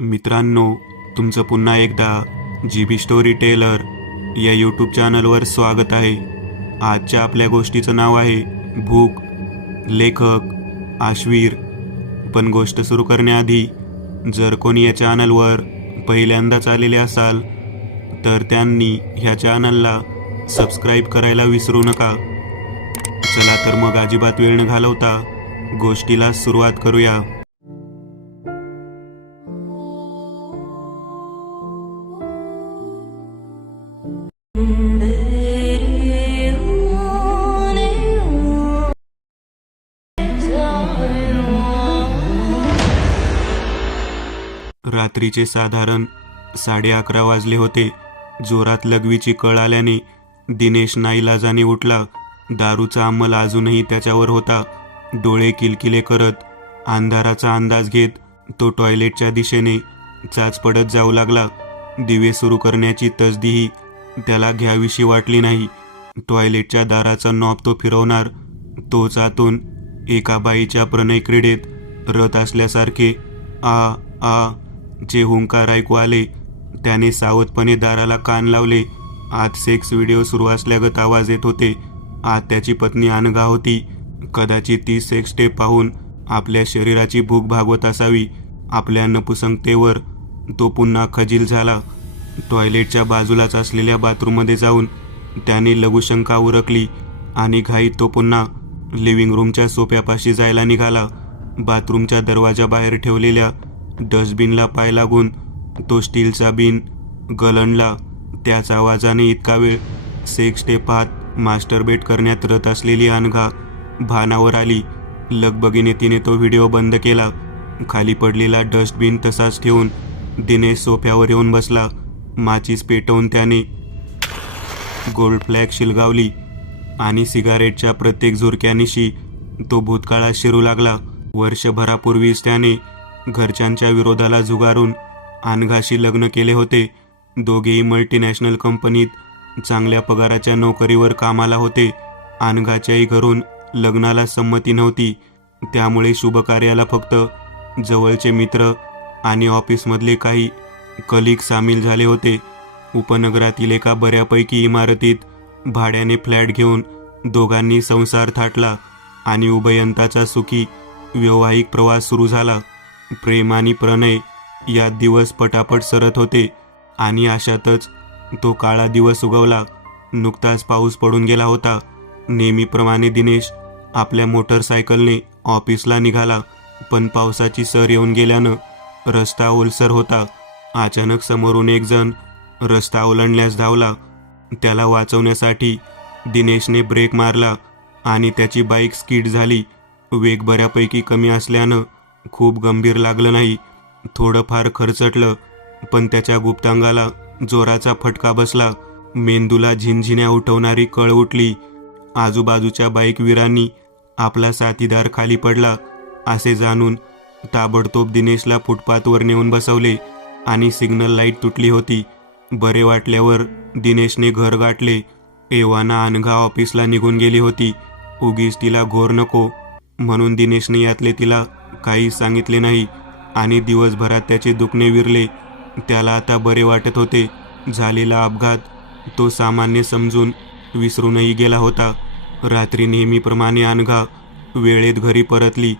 मित्रांनो, तुमचं पुन्हा एकदा GB स्टोरी टेलर या यूट्यूब चॅनलवर स्वागत आहे. आजच्या आपल्या गोष्टीचं नाव आहे भूक. लेखक आश्वीर. पण गोष्ट सुरू करण्याआधी जर कोणी या चॅनलवर पहिल्यांदाच आलेले असाल तर त्यांनी ह्या चॅनलला सबस्क्राईब करायला विसरू नका. चला तर मग अजिबात वेळ न घालवता गोष्टीला सुरुवात करूया. रात्रीचे साधारण 11:30 वाजले होते. जोरात लघवीची कळ आल्याने दिनेश नाईलाजाने उठला. दारूचा अंमल अजूनही त्याच्यावर होता. डोळे किलकिले करत अंधाराचा अंदाज घेत तो टॉयलेटच्या दिशेने चाच पडत जाऊ लागला. दिवे सुरू करण्याची तसदीही त्याला घ्यावीशी वाटली नाही. टॉयलेटच्या दाराचा नॉब तो फिरवणार तोच आतून एका बाईच्या प्रणय क्रीडेत रत असल्यासारखे आ आ चे हुंकार ऐकू आले. त्याने सावधपणे दाराला कान लावले. आत सेक्स व्हिडिओ सुरू असल्यागत आवाज येत होते. आत त्याची पत्नी अनघा होती. कदाचित ती सेक्स टेप पाहून आपल्या शरीराची भूक भागवत असावी. आपल्या नपुसंकतेवर तो पुन्हा खजील झाला. टॉयलेटच्या बाजूलाच असलेल्या बाथरूममध्ये जाऊन त्याने लघुशंका उरकली आणि घाईत तो पुन्हा लिव्हिंग रूमच्या सोफ्यापाशी जायला निघाला. बाथरूमच्या दरवाजाबाहेर ठेवलेल्या डस्टबिनला पाय लागून तो स्टीलचा बिन गलंडला. त्याच आवाजाने इतका वेळ सेक्स टेप पाहत मास्टरबेट करण्यात रत असलेली अनघा भानावर आली. लगबगीने तिने तो व्हिडिओ बंद केला. खाली पडलेला डस्टबिन तसाच ठेवून दिनेश सोफ्यावर येऊन बसला. माचीस पेटवून त्याने गोल्ड फ्लॅग शिलगावली आणि सिगारेटच्या प्रत्येक झुरक्यानिशी तो भूतकाळात शिरू लागला. वर्षभरापूर्वीच त्याने घरच्यांच्या विरोधाला झुगारून अनघाशी लग्न केले होते. दोघेही मल्टीनॅशनल कंपनीत चांगल्या पगाराच्या नोकरीवर कामाला होते. अनघाच्याही घरून लग्नाला संमती नव्हती. त्यामुळे शुभकार्याला फक्त जवळचे मित्र आणि ऑफिसमधले काही कलिग सामील झाले होते. उपनगरातील एका बऱ्यापैकी इमारतीत भाड्याने फ्लॅट घेऊन दोघांनी संसार थाटला आणि उभयंताचा सुखी वैवाहिक प्रवास सुरू झाला. प्रेम आणि प्रणय यात दिवस पटापट सरत होते आणि अशातच तो काळा दिवस उगवला. नुकताच पाऊस पडून गेला होता. नेहमीप्रमाणे दिनेश आपल्या मोटरसायकलने ऑफिसला निघाला. पण पावसाची सर येऊन गेल्यानं रस्ता ओलसर होता. अचानक समोरून एक जण रस्ता ओलांडल्यास धावला. त्याला वाचवण्यासाठी दिनेशने ब्रेक मारला आणि त्याची बाईक स्किड झाली. वेग बऱ्यापैकी कमी असल्यानं खूप गंभीर लागलं नाही. थोडंफार खरचटलं, पण त्याच्या गुप्तांगाला जोराचा फटका बसला. मेंदूला झिंझिण्या उठवणारी कळ उठली. आजूबाजूच्या बाईकवीरांनी आपला साथीदार खाली पडला असे जाणून ताबडतोब दिनेशला फुटपाथवर नेऊन बसवले आणि सिग्नल लाईट तुटली होती. बरे वाटल्यावर दिनेशने घर गाठले. एव्हाना अनघा ऑफिसला निघून गेली होती. उगीच तिला घोर नको म्हणून दिनेशने यातले तिला काही सांगितले नाही आणि दिवसभरात त्याचे दुखणे विरले. त्याला आता बरे वाटत होते. झालेला अपघात तो सामान्य समजून विसरूनही गेला होता. रात्री नेहमीप्रमाणे अनघा वेळेत घरी परतली.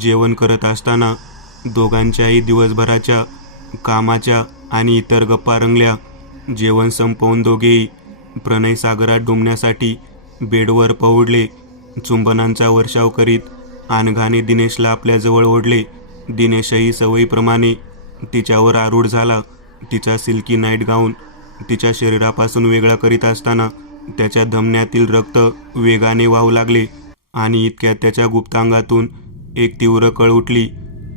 जेवण करत असताना दोघांच्याही दिवसभराच्या कामाच्या आणि इतर गप्पा रंगल्या. जेवण संपवून दोघेही प्रणयसागरात डुंबण्यासाठी बेडवर पहुडले. चुंबनांचा वर्षाव करीत अनघाने दिनेशला आपल्याजवळ ओढले. दिनेशही सवयीप्रमाणे तिच्यावर आरूढ झाला. तिचा सिल्की नाईट गाऊन तिच्या शरीरापासून वेगळा करीत असताना त्याच्या धमन्यातील रक्त वेगाने वाहू लागले आणि इतक्यात त्याच्या गुप्तांगातून एक तीव्र कळ उठली.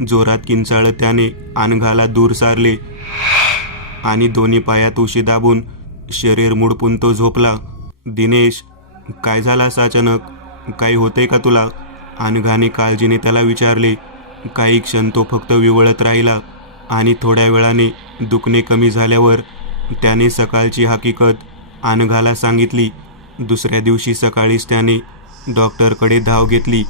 जोरात किंचाळत त्याने अनघाला दूर सारले आणि दोन्ही पायात उशी दाबून शरीर मुडपून तो झोपला. दिनेश, काय झालास अचानक? काही होते का तुला? अनघाने काळजीने त्याला विचारले. काही क्षण तो फक्त विवळत राहिला आणि थोड्या वेळाने दुखणे कमी झाल्यावर त्याने सकाळची हकीकत अनघाला सांगितली. दुसऱ्या दिवशी सकाळीच त्याने डॉक्टरकडे धाव घेतली.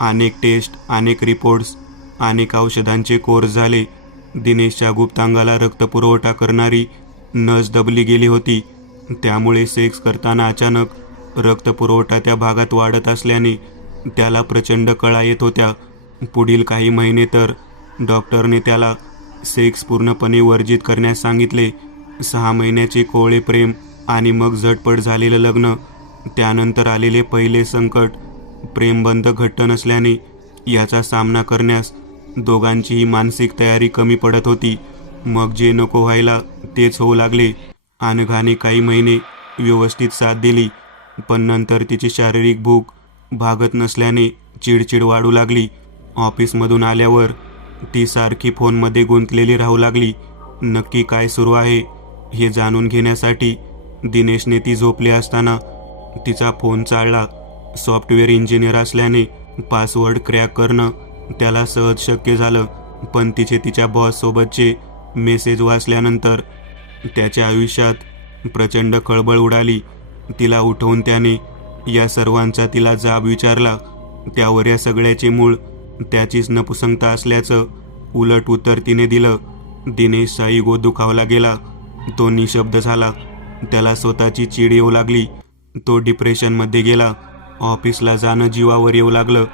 अनेक टेस्ट, अनेक रिपोर्ट्स, अनेक औषधांचे कोर्स झाले. दिनेशच्या गुप्तांगाला रक्तपुरवठा करणारी नस दबली गेली होती. त्यामुळे सेक्स करताना अचानक रक्तपुरवठा त्या भागात वाढत असल्याने त्याला प्रचंड कळा येत होत्या. पुढील काही महिने तर डॉक्टरने त्याला सेक्स पूर्णपणे वर्जित करण्यास सांगितले. 6 महिन्याचे कोवळे प्रेम आणि मग झटपट झालेलं लग्न. त्यानंतर आलेले पहिले संकट. प्रेमबंध घट्ट नसल्याने याचा सामना करण्यास दोघांचीही मानसिक तयारी कमी पडत होती. मग जे नको व्हायला तेच होऊ लागले. अनघाने काही महिने व्यवस्थित साथ दिली, पण नंतर तिची शारीरिक भूक भागत नसल्याने चिडचिड वाढू लागली. ऑफिसमधून आल्यावर ती सारखी फोनमध्ये गुंतलेली राहू लागली. नक्की काय सुरू आहे हे जाणून घेण्यासाठी दिनेशने ती झोपली असताना तिचा फोन चाळला. सॉफ्टवेअर इंजिनियर असल्याने पासवर्ड क्रॅक करणं त्याला सहज शक्य झालं, पण तिच्या बॉससोबतचे मेसेज वाचल्यानंतर त्याच्या आयुष्यात प्रचंड खळबळ उडाली. तिला उठवून त्याने या सर्वांचा तिला जाब विचारला. त्यावर या सगळ्याचे मूळ त्याचीच नपुसंगता असल्याचं उलट उत्तर तिने दिलं. दिनेशचा इगो दुखावला गेला. तो निशब्द झाला. त्याला स्वतःची चीड येऊ लागली. तो डिप्रेशनमध्ये गेला. ऑफिसला जाणं जीवावर येऊ लागलं.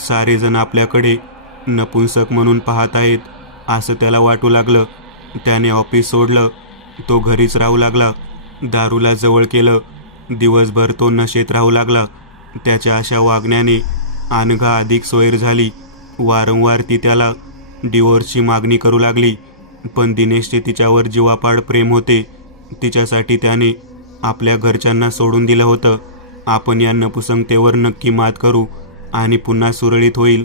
सारेजण आपल्याकडे नपुंसक म्हणून पाहत आहेत असं त्याला वाटू लागलं. त्याने ऑफिस सोडलं. तो घरीच राहू लागला. दारूला जवळ केलं. दिवसभर तो नशेत राहू लागला. त्याच्या अशा वागण्याने अनघा अधिक सोयर झाली. वारंवार ती त्याला डिवोर्सची मागणी करू लागली, पण दिनेशचे तिच्यावर जीवापाड प्रेम होते. तिच्यासाठी त्याने आपल्या घरच्यांना सोडून दिलं होतं. आपण या नपुसंगतेवर नक्की मात करू आणि पुन्हा सुरळीत होईल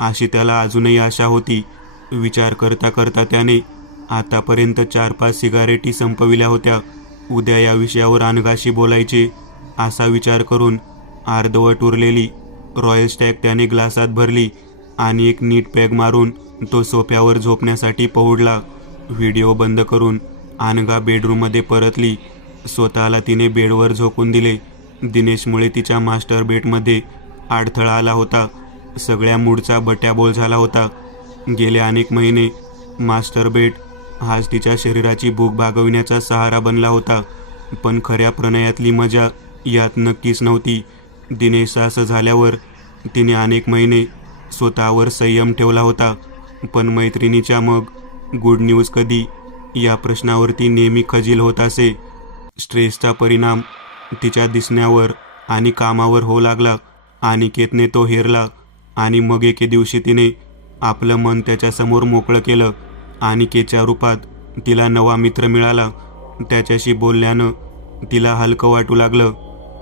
अशी त्याला अजूनही आशा होती. विचार करता करता त्याने आतापर्यंत 4-5 सिगारेटी संपविल्या होत्या. उद्या या विषयावर अनघाशी बोलायचे असा विचार करून अर्धवट उरलेली रॉयल स्टॅग त्याने ग्लासात भरली आणि एक नीट पॅग मारून तो सोफ्यावर झोपण्यासाठी पहुडला. व्हिडिओ बंद करून अनघा बेडरूममध्ये परतली. स्वतःला तिने बेडवर झोकून दिले. दिनेशमुळे तिच्या मास्टर बेडमध्ये अडथळा आला होता. सगळ्या मूडचा बट्याबोळ झाला होता. गेले अनेक महिने मास्टर बेड हाच तिच्या शरीराची भूक भागविण्याचा सहारा बनला होता, पण खऱ्या प्रणयातली मजा यात नक्कीच नव्हती. दिनेश असं झाल्यावर तिने अनेक महिने स्वतःवर संयम ठेवला होता, पण मैत्रिणीच्या मग गुड न्यूज कधी या प्रश्नावरती नेहमी खजील होत असे. स्ट्रेसचा परिणाम तिच्या दिसण्यावर आणि कामावर होऊ लागला. अनिकेतने तो हेरला आणि मग एके दिवशी तिने आपलं मन त्याच्यासमोर मोकळं केलं. अनिकेतच्या रूपात तिला नवा मित्र मिळाला. त्याच्याशी बोलल्यानं तिला हलकं वाटू लागलं.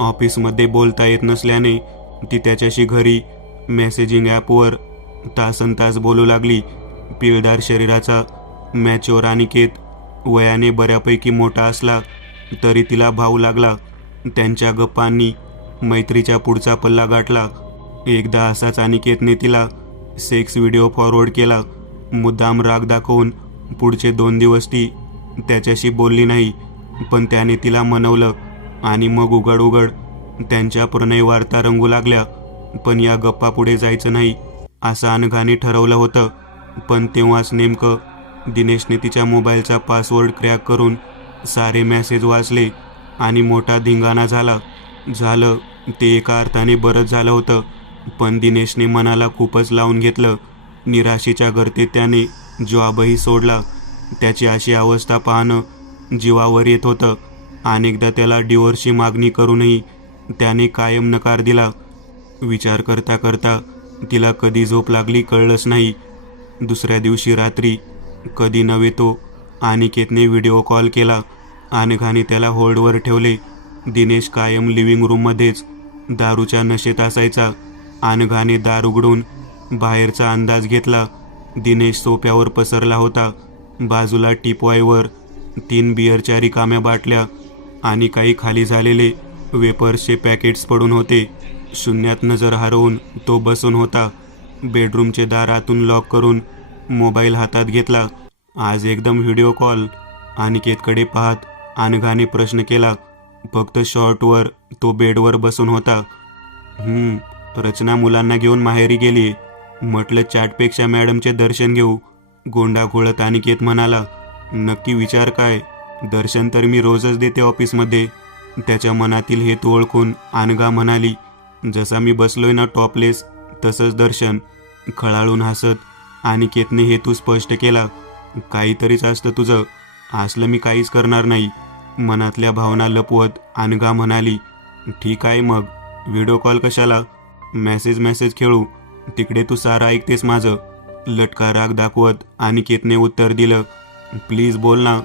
ऑफिसमध्ये बोलता येत नसल्याने ती त्याच्याशी घरी मेसेजिंग ॲपवर तासनतास बोलू लागली. पिळदार शरीराचा मॅच्युअर अनिकेत वयाने बऱ्यापैकी मोठा असला तरी तिला भावू लागला. त्यांच्या गप्पांनी मैत्रीच्या पुढचा पल्ला गाठला. एकदा असाच अनिकेतने तिला सेक्स व्हिडिओ फॉरवर्ड केला. मुद्दाम राग दाखवून पुढचे 2 दिवस ती त्याच्याशी बोलली नाही, पण त्याने तिला मनवलं आणि मग उघड त्यांच्या प्रणय वार्ता रंगू लागल्या. पण या गप्पा पुढे जायचं नाही असं अनघाने ठरवलं होतं. पण तेव्हाच नेमकं दिनेशने तिच्या मोबाईलचा पासवर्ड क्रॅक करून सारे मेसेज वाचले आणि मोठा धिंगाणा झाला. ते एका अर्थाने बरंच झालं होतं, पण दिनेशने मनाला खूपच लावून घेतलं. निराशेच्या गर्तेत त्याने जॉबही सोडला. त्याची अशी अवस्था पाहणं जीवावर येत होतं. अनेकदा त्याला डिवोर्सची मागणी करूनही त्याने कायम नकार दिला. विचार करता करता तिला कधी झोप लागली कळलंच नाही. दुसऱ्या दिवशी रात्री कधी नव्हे तो अनिकेतने व्हिडिओ कॉल केला. अनघाने त्याला होल्डवर ठेवले. दिनेश कायम लिव्हिंग रूममध्येच दारूच्या नशेत असायचा. अनघाने दार उघडून बाहेरचा अंदाज घेतला. दिनेश सोफ्यावर पसरला होता. बाजूला टिपॉयवर 3 बिअरच्या रिकाम्या बाटल्या आणि काही खाली झालेले वेपर्सचे पॅकेट्स पडून होते. शून्यात नजर हरवून तो बसून होता. बेडरूमचे दार आतून लॉक करून मोबाईल हातात घेतला. आज एकदम व्हिडिओ कॉल? अनिकेतकडे पाहत अनघाने प्रश्न केला. फक्त शॉर्टवर तो बेडवर बसून होता. रचना मुलांना घेऊन माहेरी गेली. म्हटलं चॅटपेक्षा मॅडमचे दर्शन घेऊ. गोंडा घोळत अनिकेत म्हणाला. नक्की विचार काय? दर्शन तर मी रोजच देते ऑफिसमध्ये. त्याच्या मनातील हेतू ओळखून अनघा म्हणाली. जसा मी बसलोय ना टॉपलेस तसंच दर्शन. खळाळून हसत अनिकेतने हेतू स्पष्ट केला. काहीतरीच असतं तुझं. असलं मी काहीच करणार नाही. मनातल्या भावना लपवत अनघा म्हणाली. ठीक आहे मग, व्हिडिओ कॉल कशाला? मेसेज खेळू. तिकडे तू सारं ऐकतेस माझं. लटका राग दाखवत अनिकेतने उत्तर दिलं. प्लीज बोल ना,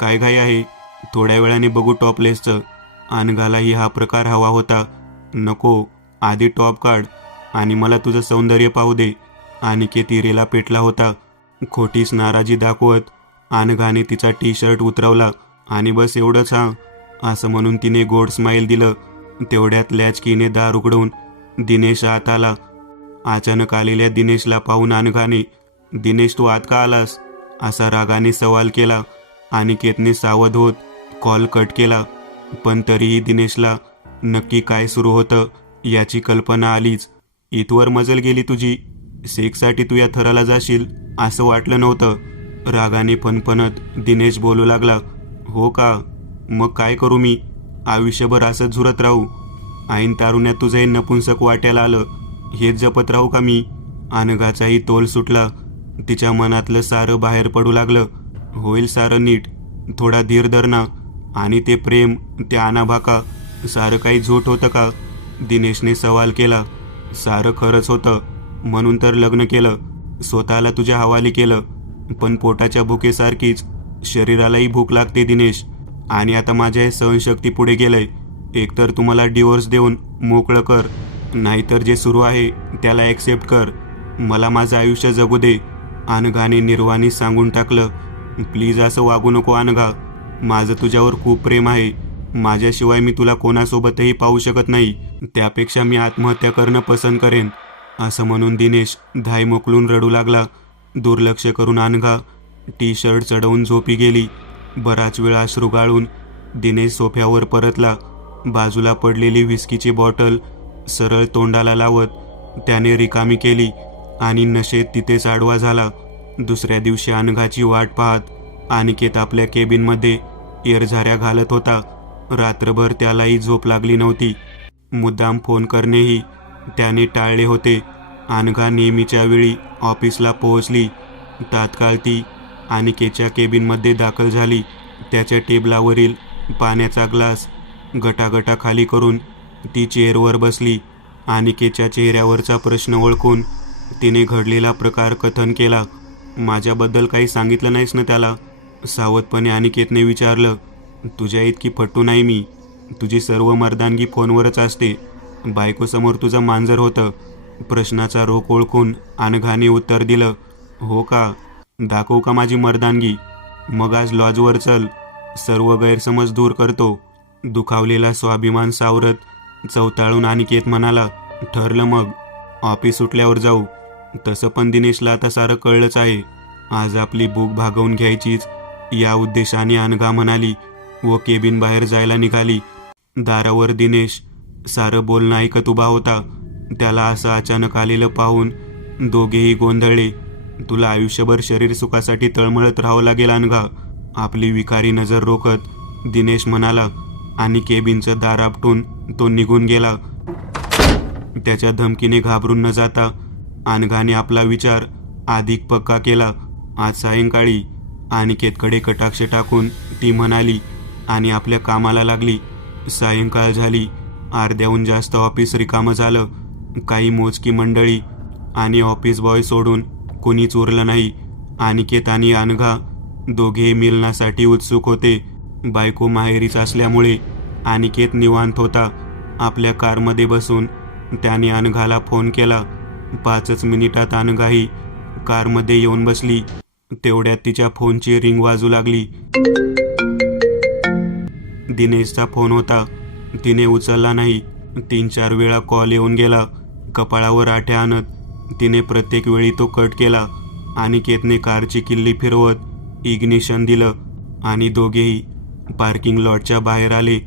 काय घाई आहे? थोड्या वेळाने बघू टॉपलेसचं. अनघालाही हा प्रकार हवा होता. नको, आधी टॉप काढ आणि मला तुझं सौंदर्य पाहू दे. अनिकेत इरेला पेटला होता. खोटीच नाराजी दाखवत अनघाने तिचा टी शर्ट उतरवला. आणि बस एवढंच हा, असं म्हणून तिने गोड स्माईल दिलं. तेवढ्यात लॅचकीने दार उघडून दिनेश आत आला. अचानक आलेल्या दिनेशला पाहून अनघाने, दिनेश तू आत का आलास? असा रागाने सवाल केला. अनिकेतने सावध होत कॉल कट केला. पण तरीही दिनेशला नक्की काय सुरू होतं याची कल्पना आलीच. इथवर मजल गेली तुझी. सेक्ससाठी तू या थराला जाशील असं वाटलं नव्हतं. रागाने फणफणत दिनेश बोलू लागला. हो का? मग काय करू मी? आयुष्यभर असंच झुरत राहू? ऐन तारुण्यात तुझं हे नपुंसक वाट्याला आलं, हेच जपत राहू का मी? अनघाचाही तोल सुटला. तिच्या मनातलं सारं बाहेर पडू लागलं. होईल सारं नीट. थोडा धीर धर ना. आणि ते प्रेम, ते आणाभाका, सारं काही झूट होतं का? दिनेशने सवाल केला. सारं खरंच होतं. म्हणून तर लग्न केलं. स्वतःला तुझ्या हवाली केलं. पण पोटाच्या भुकेसारखीच शरीरालाही भूक लागते दिनेश. आणि आता माझ्या हे सहनशक्ती पुढे गेलंय. एकतर तुम्हाला डिवोर्स देऊन मोकळं कर, नाहीतर जे सुरू आहे त्याला ॲक्सेप्ट कर. मला माझं आयुष्य जगू दे. अनघाने निर्वाणी सांगून टाकलं. प्लीज असं वागू नको अनघा. माझं तुझ्यावर खूप प्रेम आहे. माझ्याशिवाय मी तुला कोणासोबतही पाहू शकत नाही. त्यापेक्षा मी आत्महत्या करणं पसंत करेन. असं म्हणून दिनेश धाय मोकलून रडू लागला. दुर्लक्ष करून अनघा टी शर्ट चढवून झोपी गेली. बराच वेळ अश्रू गाळून दिनेश सोफ्यावर परतला. बाजूला पडलेली विस्कीची बॉटल सरळ तोंडाला लावत त्याने रिकामी केली आणि नशेत तिथेच आडवा झाला. दुसऱ्या दिवशी अनघाची वाट पाहत अनिकेत आपल्या केबिनमध्ये एरझाऱ्या घालत होता. रात्रभर त्यालाही झोप लागली नव्हती. मुद्दाम फोन करणेही त्याने टाळले होते. अनघा नेहमीच्या वेळी ऑफिसला पोहोचली. तात्काळ ती अनिकेतच्या केबिनमध्ये दाखल झाली. त्याच्या टेबलावरील पाण्याचा ग्लास गटागटा खाली करून ती चेअरवर बसली. अनिकेतच्या चेहऱ्यावरचा प्रश्न ओळखून तिने घडलेला प्रकार कथन केला. माझ्याबद्दल काही सांगितलं नाहीस ना त्याला? सावधपणे अनिकेतने विचारलं. तुझ्या इतकी फट्टू नाही मी. तुझी सर्व मर्दानगी फोनवरच असते. बायकोसमोर तुझं मांजर होतं. प्रश्नाचा रोख ओळखून अनघाने उत्तर दिलं. हो का? दाखवू का माझी मर्दानगी? मग आज लॉजवर चल, सर्व गैरसमज दूर करतो. दुखावलेला स्वाभिमान सावरत चवताळून अनिकेत म्हणाला. ठरलं मग, ऑफिस सुटल्यावर जाऊ. तसं पण दिनेशला आता सारं कळलंच आहे. आज आपली भूक भागवून घ्यायचीच या उद्देशाने अनघा म्हणाली व केबिन बाहेर जायला निघाली. दारावर दिनेश सारं बोलणं ऐकत उभा होता. त्याला असं अचानक आलेलं पाहून दोघेही गोंधळले. तुला आयुष्यभर शरीर सुखासाठी तळमळत राहावं लागेल अनघा. आपली विकारी नजर रोखत दिनेश म्हणाला आणि केबिनचं दार आपटून तो निघून गेला. त्याच्या धमकीने घाबरून न जाता अनघाने आपला विचार अधिक पक्का केला. आज सायंकाळी अनिकेतकडे कटाक्ष टाकून ती म्हणाली आणि आपल्या कामाला लागली. सायंकाळ झाली. अर्ध्याहून जास्त ऑफिस रिकामं झालं. काही मोजकी मंडळी आणि ऑफिस बॉय सोडून कुणीच उरलं नाही. अनिकेत आणि अनघा दोघे मिलनासाठी उत्सुक होते. बायको माहेरीच असल्यामुळे अनिकेत निवांत होता. आपल्या कारमध्ये बसून त्याने अनघाला फोन केला. 5च मिनिटात अनघाही कारमध्ये येऊन बसली. तेवढ्यात तिच्या फोनची रिंग वाजू लागली. दिनेशचा फोन होता. तिने उचलला नाही. 3-4 वेळा कॉल येऊन गेला. कपाळावर आठ्या आणत तिने प्रत्येक वेळी तो कट केला. अनिकेतने कारची किल्ली फिरवत इग्निशन दिलं आणि दोघेही पार्किंग लॉटच्या बाहेर आले.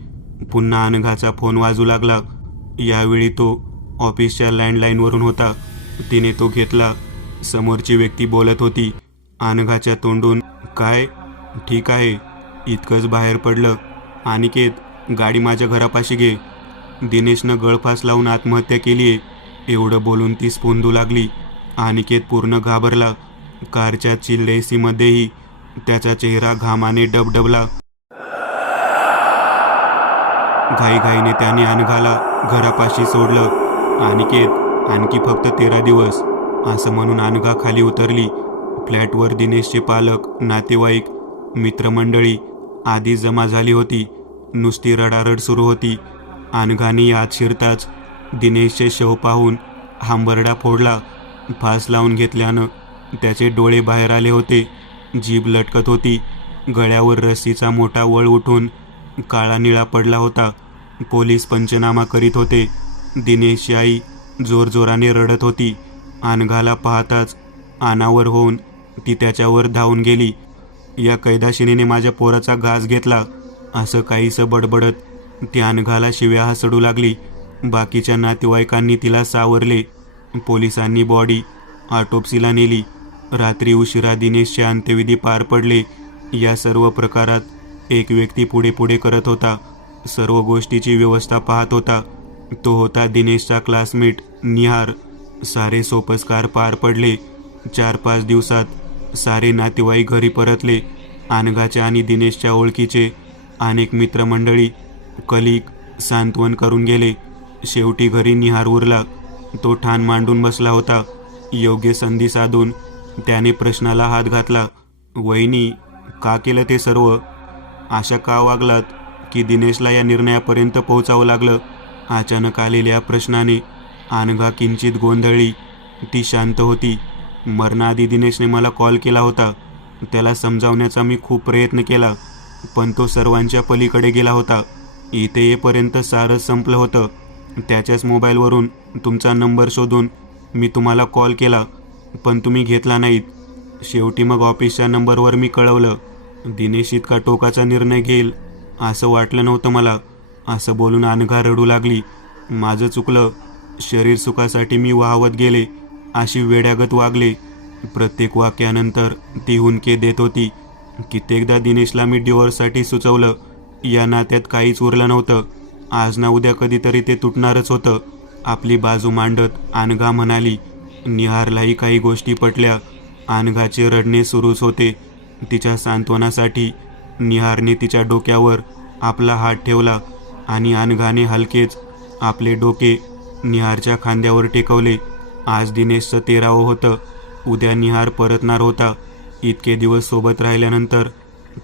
पुन्हा अनघाचा फोन वाजू लागला. यावेळी तो ऑफिसच्या लँडलाईनवरून होता. तिने तो घेतला. समोरची व्यक्ती बोलत होती. अनघाच्या तोंडून काय? ठीक आहे इतकंच बाहेर पडलं. अनिकेत, गाडी माझ्या घरापाशी घे. दिनेशनं गळफास लावून आत्महत्या केलीये एवढं बोलून ती स्फोंदू लागली. अनिकेत पूर्ण घाबरला. कारच्या चिल्ड एसीमध्येही त्याचा चेहरा घामाने डबडबला. घाईघाईने त्याने अनघाला घरापाशी सोडलं. अनिकेत, आणखी फक्त 13 दिवस असं म्हणून अनघा खाली उतरली. फ्लॅटवर दिनेशचे पालक, नातेवाईक, मित्रमंडळी आधी जमा झाली होती. नुसती रडारड सुरू होती. अनघाने आत शिरताच दिनेशचे शव पाहून हांबरडा फोडला. फास लावून घेतल्यानं त्याचे डोळे बाहेर आले होते. जीभ लटकत होती. गळ्यावर रस्सीचा मोठा वळ उठून काळा निळा पडला होता. पोलीस पंचनामा करीत होते. दिनेशची आई जोरजोराने रडत होती. अनघाला पाहताच अनावर होऊन ती त्याच्यावर धावून गेली. या कैदाशिनीने माझ्या पोराचा घास घेतला असं काहीसं बडबडत ती अनघाला शिव्या हसडू लागली. बाकीच्या नातेवाईकांनी तिला सावरले. पोलिसांनी बॉडी ऑटोप्सीला नेली. रात्री उशिरा दिनेशचे अंत्यविधी पार पडले. या सर्व प्रकारात एक व्यक्ती पुढे पुढे करत होता. सर्व गोष्टीची व्यवस्था पाहत होता. तो होता दिनेशचा क्लासमेट निहार. सारे सोपस्कार पार पडले. 4-5 दिवसात सारे नातेवाईक घरी परतले. अनघाच्या आणि दिनेशच्या ओळखीचे अनेक मित्रमंडळी, कलिक सांत्वन करून गेले. शेवटी घरी निहार उरला. तो ठाण मांडून बसला होता. योग्य संधी साधून त्याने प्रश्नाला हात घातला. वहिनी, का केलं ते सर्व? अशा का वागलात की दिनेशला या निर्णयापर्यंत पोहोचावं लागलं? अचानक आलेल्या प्रश्नाने अनघा किंचित गोंधळली. ती शांत होती. मरणाआधी दिनेशने मला कॉल केला होता. त्याला समजावण्याचा मी खूप प्रयत्न केला, पण तो सर्वांच्या पलीकडे गेला होता. इथे येईपर्यंत सारंच संपलं होतं. त्याच्याच मोबाईलवरून तुमचा नंबर शोधून मी तुम्हाला कॉल केला, पण तुम्ही घेतला नाहीत. शेवटी मग ऑफिसच्या नंबरवर मी कळवलं. दिनेश इतका टोकाचा निर्णय घेईल असं वाटलं नव्हतं मला. असं बोलून अनघा रडू लागली. माझं चुकलं. शरीर सुखासाठी मी वाहवत गेले. अशी वेड्यागत वागले. प्रत्येक वाक्यानंतर ती हुंदके देत होती. कित्येकदा दिनेशला मी डिवोर्ससाठी सुचवलं. या नात्यात काहीच उरलं नव्हतं. आज ना उद्या कधीतरी ते तुटणारच होतं. आपली बाजू मांडत अनघा म्हणाली. निहारलाही काही गोष्टी पटल्या. अनघाचे रडणे सुरूच होते. तिच्या सांत्वनासाठी निहारने तिच्या डोक्यावर आपला हात ठेवला आणि अनघाने हलकेच आपले डोके निहारच्या खांद्यावर टेकवले. आज दिनेशचं 13वं होतं. उद्या निहार परतणार होता. इतके दिवस सोबत राहिल्यानंतर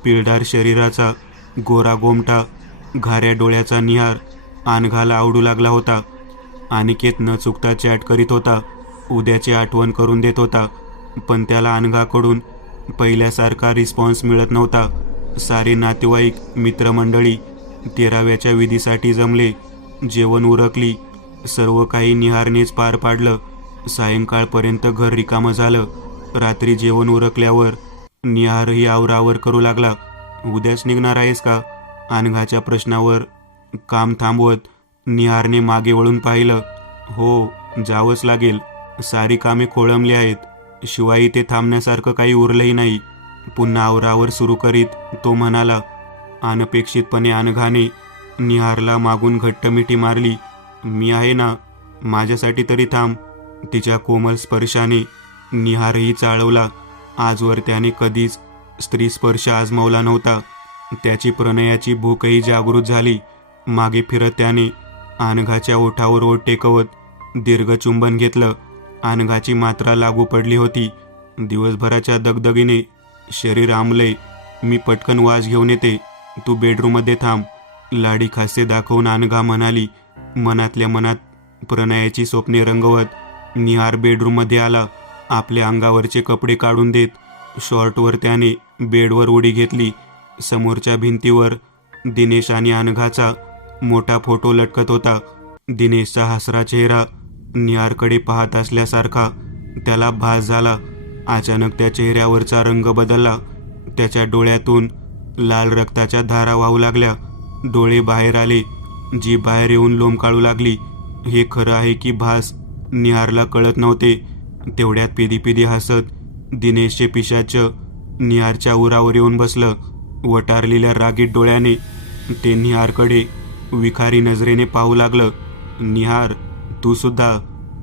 पिळदार शरीराचा, गोरा गोमटा, घाऱ्या डोळ्याचा निहार अनघाला आवडू लागला होता. अनिकेत न चुकता चॅट करीत होता. उद्याची आठवण करून देत होता. पण त्याला अनघाकडून पहिल्यासारखा रिस्पॉन्स मिळत नव्हता. सारे नातेवाईक, मित्रमंडळी 13व्याच्या विधीसाठी जमले. जेवण उरकली. सर्व काही निहारनेच पार पाडलं. सायंकाळपर्यंत घर रिकामं झालं. रात्री जेवण उरकल्यावर निहारही आवरावर करू लागला. उद्याच निघणार आहेस का? अनघाच्या प्रश्नावर काम थांबवत निहारने मागे वळून पाहिलं. हो, जावंच लागेल. सारी कामे खोळंबली आहेत. शिवाय इथे थांबण्यासारखं काही उरलंही नाही. पुन्हा आवरावर सुरू करीत तो म्हणाला. अनपेक्षितपणे अनघाने निहारला मागून घट्ट मिठी मारली. मी आहे ना, माझ्यासाठी तरी थांब. तिच्या कोमल स्पर्शाने निहारही चाळवला. आजवर त्याने कधीच स्त्री स्पर्श आजमावला नव्हता. त्याची प्रणयाची भूकही जागृत झाली. मागे फिरत त्याने अनघाच्या ओठावर ओठ टेकवत दीर्घ चुंबन घेतलं. अनघाची मात्रा लागू पडली होती. दिवसभराच्या दगदगीने शरीर आंबले. मी पटकन वास घेऊन येते. तू बेडरूममध्ये थांब. लाडी खासे दाखवून अनघा म्हणाली. मनातल्या मनात प्रणयाची स्वप्ने रंगवत निहार बेडरूममध्ये आला. आपल्या अंगावरचे कपडे काढून देत शॉर्टवर त्याने बेडवर उडी घेतली. समोरच्या भिंतीवर दिनेश आणि अनघाचा मोठा फोटो लटकत होता. दिनेशचा हसरा चेहरा निहारकडे पाहत असल्यासारखा त्याला भास झाला. अचानक त्या चेहऱ्यावरचा रंग बदलला. त्याच्या डोळ्यातून लाल रक्ताच्या धारा वाहू लागल्या. डोळे बाहेर आले. जीभ बाहेर येऊन लोंबकाळू लागली. हे खरं आहे की भास निहारला कळत नव्हते. तेवढ्यात पिदी पिदी हसत दिनेशचे पिशाच निहारच्या उरावर येऊन बसलं. वटारलेल्या रागीट डोळ्याने ते निहारकडे विखारी नजरेने पाहू लागलं. निहार, तू सुद्धा,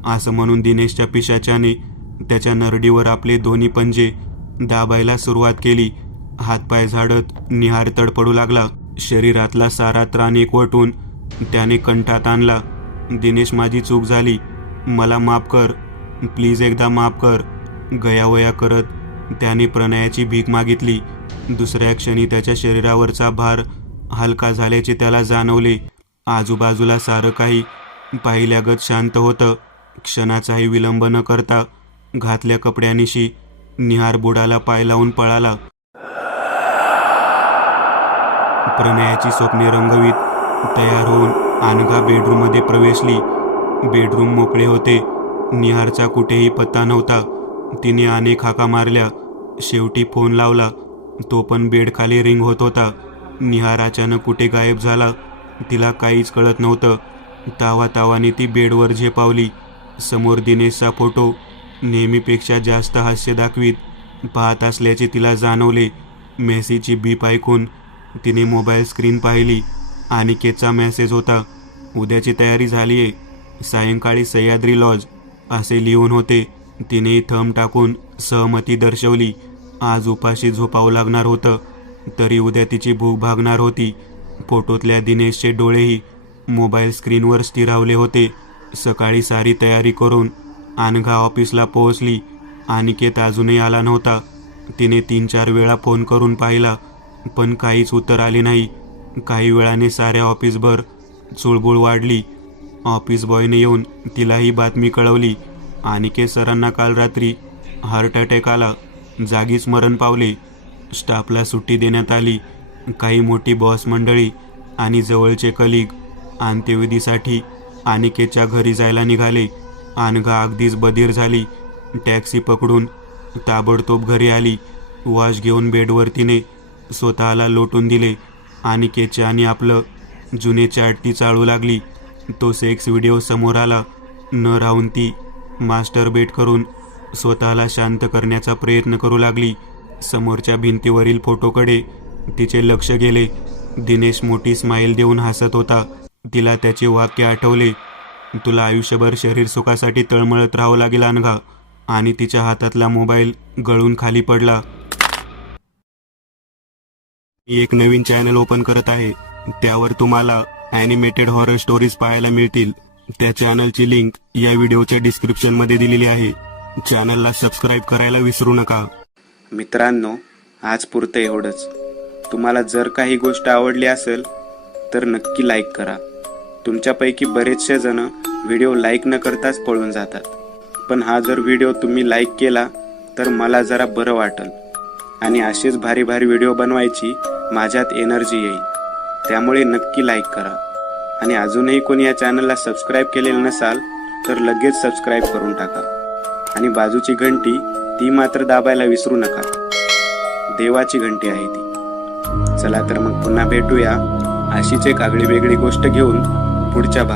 असं म्हणून दिनेशच्या पिशाच्याने त्याच्या नरडीवर आपले दोन्ही पंजे दाबायला सुरुवात केली. हातपाय झाडत निहार तडपडू लागला. शरीरातला सारा त्राण एकवटून त्याने कंठात आणला. दिनेश, माझी चूक झाली, मला माफ कर, प्लीज एकदा माफ कर, गयावया करत त्याने प्रणयाची भीक मागितली. दुसऱ्या क्षणी त्याच्या शरीरावरचा भार हलका झाल्याचे त्याला जाणवले. आजूबाजूला सारं काही पाहिल्यागत शांत होतं. क्षणाचाही विलंब न करता घातल्या कपड्यानिशी निहार बुडाला पाय लावून पळाला. प्रणयाची स्वप्ने रंगवीत तयार होऊन अनघा बेडरूममध्ये प्रवेशली. बेडरूम मोकळे होते. निहारचा कुठेही पत्ता नव्हता. तिने अनेक हाका मारल्या. शेवटी फोन लावला. तो पण बेडखाली रिंग होत होता. निहार अचानक कुठे गायब झाला तिला काहीच कळत नव्हतं. तावातावाने ती बेडवर झेपावली. समोर दिनेशचा फोटो नेहमीपेक्षा जास्त हास्य दाखवीत पाहत असल्याचे तिला जाणवले. मेसीची बीप ऐकून तिने मोबाईल स्क्रीन पाहिली. अनिकेतचा मेसेज होता. उद्याची तयारी झालीये, सायंकाळी सह्याद्री लॉज, असे लिहून होते. तिने थंब टाकून सहमती दर्शवली. आज उपाशी झोपावं लागणार होतं, तरी उद्या तिची भूक भागणार होती. फोटोतल्या दिनेशचे डोळेही मोबाईल स्क्रीनवर स्थिरावले होते. सकाळी सारी तयारी करून अनघा ऑफिसला पोहोचली. अनिकेत अजूनही आला नव्हता. तिने 3-4 वेळा फोन करून पाहिला, पण काहीच उत्तर आले नाही. काही वेळाने साऱ्या ऑफिसभर चुळबुळ वाढली. ऑफिस बॉयने येऊन तिला ही बातमी कळवली. अनिकेत सरांना काल रात्री हार्ट अटॅक आला, जागीच मरण पावले. स्टाफला सुट्टी देण्यात आली. काही मोठी बॉस मंडळी आणि जवळचे कलिग अंत्यविधीसाठी अनिकेतच्या घरी जायला निघाले. अनघा अगदीच बधीर झाली. टॅक्सी पकडून ताबडतोब घरी आली. वॉश घेऊन बेडवर तिने स्वतःला लोटून दिले. अनिकेतचे आणि आपलं जुने चॅट ती चाळू लागली. तो सेक्स व्हिडिओ समोर आला. न राहून ती मास्टरबेट करून स्वतःला शांत करण्याचा प्रयत्न करू लागली. समोरच्या भिंतीवरील फोटोकडे तिचे लक्ष गेले. दिनेश मोठी स्माईल देऊन हसत होता. तिला त्याचे वाक्य आठवले, तुला आयुष्यभर शरीर सुखासाठी तळमळत राहावं लागेल अनघा. आणि तिच्या हातातला मोबाईल गळून खाली पडला. एक नवीन चॅनल ओपन करत आहे, त्यावर तुम्हाला ॲनिमेटेड हॉरर स्टोरीज पाहायला मिळतील. त्या चॅनलची लिंक या व्हिडिओच्या डिस्क्रिप्शनमध्ये दिलेली आहे. चॅनलला सबस्क्राईब करायला विसरू नका. मित्रांनो, आज पुरतं एवढंच. तुम्हाला जर काही गोष्ट आवडली असेल तर नक्की लाईक करा. तुमच्यापैकी बरेचसे जण व्हिडिओ लाईक न करताच पळून जातात, पण हा जर व्हिडिओ तुम्ही लाईक केला तर मला जरा बरं वाटेल आणि असेच भारी भारी व्हिडिओ बनवायची माझ्यात एनर्जी येईल. त्यामुळे नक्की लाईक करा. आणि अजूनही कोणी या चॅनलला सबस्क्राईब केलेलं नसाल तर लगेच सबस्क्राईब करून टाका. आणि बाजूची घंटी ती मात्र दाबायला विसरू नका. देवाची घंटी आहे ती. चला तर मग पुन्हा भेटूया अशीच एक आगळी वेगळी गोष्ट घेऊन पुढच्या भागात.